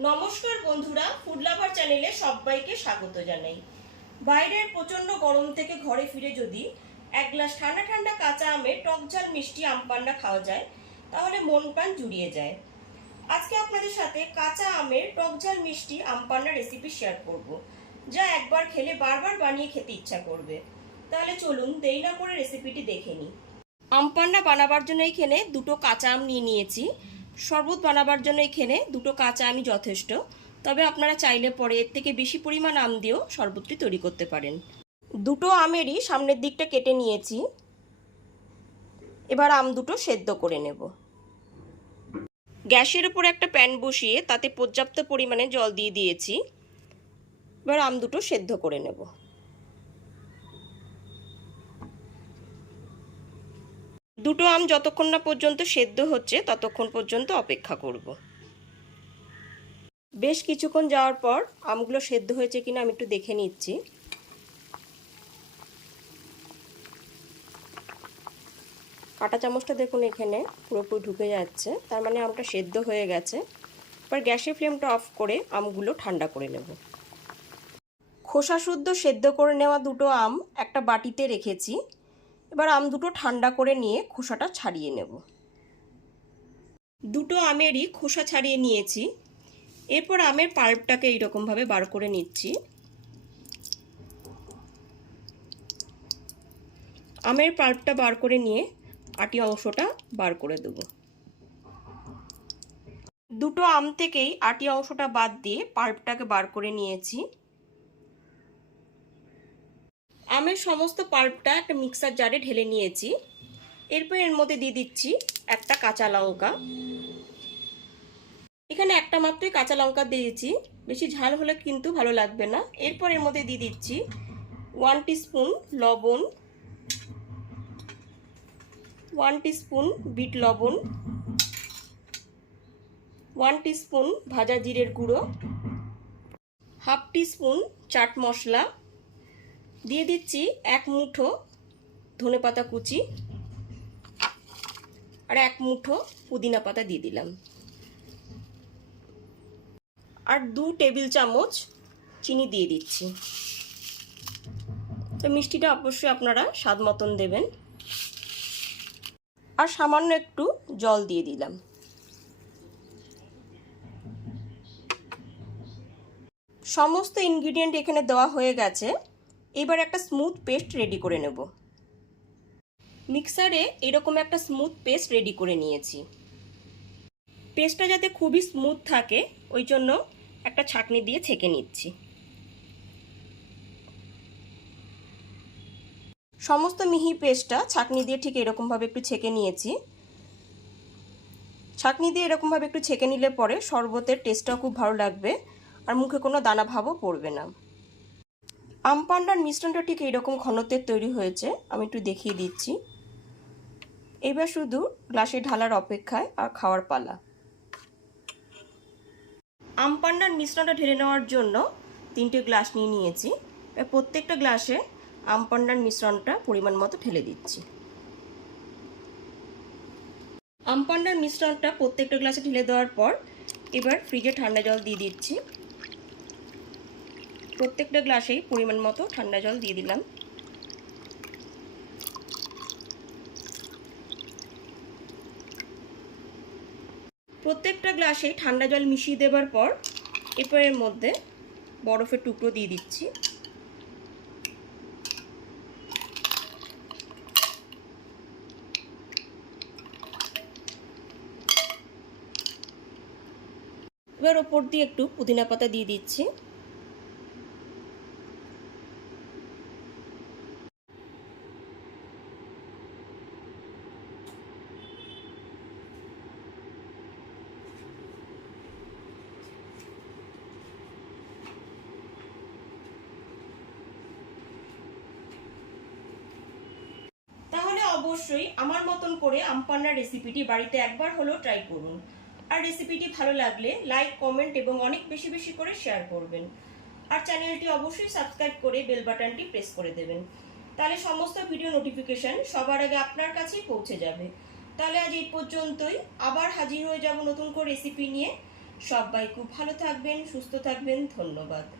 নমস্কার বন্ধুরা food lover চ্যানেলে সবাইকে স্বাগত জানাই। বাইরের প্রচণ্ড গরম থেকে ঘরে ফিরে যদি এক গ্লাস ঠান্ডা ঠান্ডা কাঁচা আমের টক ঝাল মিষ্টি আম পান্না খাওয়া যায়, তাহলে মন প্রাণ জুড়িয়ে যায়। আজকে আপনাদের সাথে কাঁচা আমের টক ঝাল মিষ্টি আম পান্না রেসিপি শেয়ার করব, যা একবার খেলে বারবার বানিয়ে খেতে ইচ্ছা করবে। তাহলে চলুন দেরি না করে রেসিপিটি দেখে নিই। আম পান্না বানাবার জন্য এখানে দুটো কাঁচা আম নিয়ে নিয়েছি। শরবত বানাবার জন্য এখানে দুটো কাঁচা আমি যথেষ্ট। তবে আপনারা চাইলে পরে এর থেকে বেশি পরিমাণ আম দিয়েও শরবতটি তৈরি করতে পারেন। দুটো আমেরই সামনের দিকটা কেটে নিয়েছি। এবার আম দুটো সেদ্ধ করে নেব। গ্যাসের উপর একটা প্যান বসিয়ে তাতে পর্যাপ্ত পরিমাণে জল দিয়ে দিয়েছি। এবার আম দুটো সেদ্ধ করে নেব। দুটো আম যতক্ষণ না পর্যন্ত সেদ্ধ হচ্ছে, ততক্ষণ পর্যন্ত অপেক্ষা করব। বেশ কিছুক্ষণ যাওয়ার পর আমগুলো সেদ্ধ হয়েছে কিনা আমি একটু দেখে নিচ্ছি। কাঁটা চামচটা দেখুন এখানে, পুরোপুরি ঢুকে যাচ্ছে। তার মানে আমটা সেদ্ধ হয়ে গেছে। এবার গ্যাসের ফ্লেমটা অফ করে আমগুলো ঠান্ডা করে নেব। খোসা শুদ্ধ সেদ্ধ করে নেওয়া দুটো আম একটা বাটিতে রেখেছি। এবার আম দুটো ঠান্ডা করে নিয়ে খোসাটা ছাড়িয়ে নেব। দুটো আমেরই খোসা ছাড়িয়ে নিয়েছি। এরপর আমের পাল্পটাকে এইরকমভাবে বার করে নিচ্ছি। আমের পাল্পটা বার করে নিয়ে আটি অংশটা বার করে দেব। দুটো আম থেকেই আটি অংশটা বাদ দিয়ে পাল্পটাকে বার করে নিয়েছি। আমের সমস্ত পাল্পটা একটা মিক্সার জারে ঢেলে নিয়েছি। এরপর এর মধ্যে দিয়ে দিচ্ছি একটা কাঁচা লঙ্কা। এখানে একটা মাত্রই কাঁচা লঙ্কা দিয়েছি। বেশি ঝাল হলে কিন্তু ভালো লাগবে না। এরপর এর মধ্যে দিয়ে দিচ্ছি ওয়ান স্পুন লবণ। ওয়ান স্পুন বিট লবণ। ওয়ান স্পুন ভাজা জিরের গুঁড়ো। Half spoon chaat masala. দিয়ে দিচ্ছি এক মুঠো ধনে পাতা কুচি আর এক মুঠো পুদিনা পাতা দিয়ে দিলাম। আর দু টেবিল চামচ চিনি দিয়ে দিচ্ছি। তো মিষ্টিটা অবশ্যই আপনারা স্বাদ মতন দেবেন। আর সামান্য একটু জল দিয়ে দিলাম। সমস্ত ইনগ্রিডিয়েন্ট এখানে দেওয়া হয়ে গেছে। এবার একটা স্মুথ পেস্ট রেডি করে নেব। মিক্সারে এরকম একটা স্মুথ পেস্ট রেডি করে নিয়েছি। পেস্টটা যাতে খুবই স্মুথ থাকে, ওই জন্য একটা ছাঁকনি দিয়ে ছেঁকে নিচ্ছি। সমস্ত মিহি পেস্টটা ছাঁকনি দিয়ে ঠিক এরকমভাবে একটু ছেঁকে নিয়েছি। ছাঁকনি দিয়ে এরকমভাবে একটু ছেঁকে নিলে পরে শরবতের টেস্টটাও খুব ভালো লাগবে, আর মুখে কোনো দানা ভাবও পড়বে না। আম পান্ডার মিশ্রণটা ঠিক এইরকম ঘনত্বের তৈরি হয়েছে, আমি একটু দেখিয়ে দিচ্ছি। এবার শুধু গ্লাসে ঢালার অপেক্ষায় আর খাওয়ার পালা। আম পান্ডার মিশ্রণটা ঢেলে নেওয়ার জন্য তিনটে গ্লাস নিয়ে নিয়েছি। প্রত্যেকটা গ্লাসে আম পান্ডার মিশ্রণটা পরিমাণ মতো ঢেলে দিচ্ছি। আম পান্ডার মিশ্রণটা প্রত্যেকটা গ্লাসে ঢেলে দেওয়ার পর এবার ফ্রিজে ঠান্ডা জল দিয়ে দিচ্ছি। প্রত্যেকটা গ্লাসেই পরিমাণ মতো ঠান্ডা জল দিয়ে দিলাম। প্রত্যেকটা গ্লাসে ঠান্ডা জল মিশিয়ে দেবার পর এরপর এর মধ্যে বরফের টুকরো দিয়ে দিচ্ছি। এবার ওপর দিয়ে একটু পুদিনা পাতা দিয়ে দিচ্ছি তাহলে অবশ্যই আমার মতন করে আমপান্নার রেসিপিটি বাড়িতে একবার হলেও ট্রাই করুন। আর রেসিপিটি ভালো লাগলে লাইক কমেন্ট এবং অনেক বেশি বেশি করে শেয়ার করবেন। আর চ্যানেলটি অবশ্যই সাবস্ক্রাইব করে বেল বাটনটি প্রেস করে দেবেন। তাহলে সমস্ত ভিডিও নোটিফিকেশন সবার আগে আপনার কাছেই পৌঁছে যাবে। তাহলে আজ এই পর্যন্তই। আবার হাজির হয়ে যাব নতুন করে রেসিপি নিয়ে। সবাই খুব ভালো থাকবেন, সুস্থ থাকবেন। ধন্যবাদ।